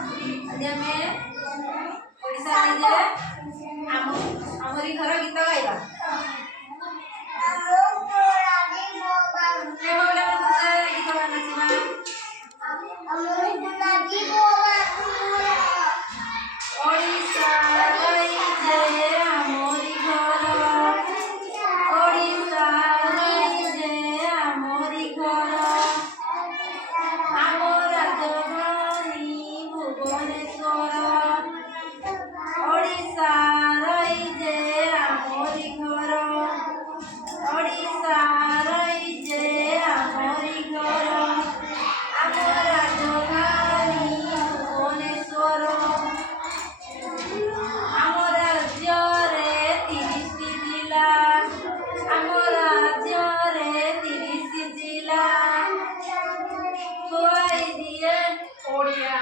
आज आम ओडिशा आमरी घर गीत गाइबा गीत ओडिशा रही जे आमरी घर ओडिशा रही जे आमरी घर आम राजधानी भुवनेश्वर ओडिशा रही जे आमरी घर ओडिशा रही जे आमरी घर आम राजधानी भुवनेश्वर आम राज्य रे 30 जिला आम राज्य रे 30 जिला खुआई दिए ओडिया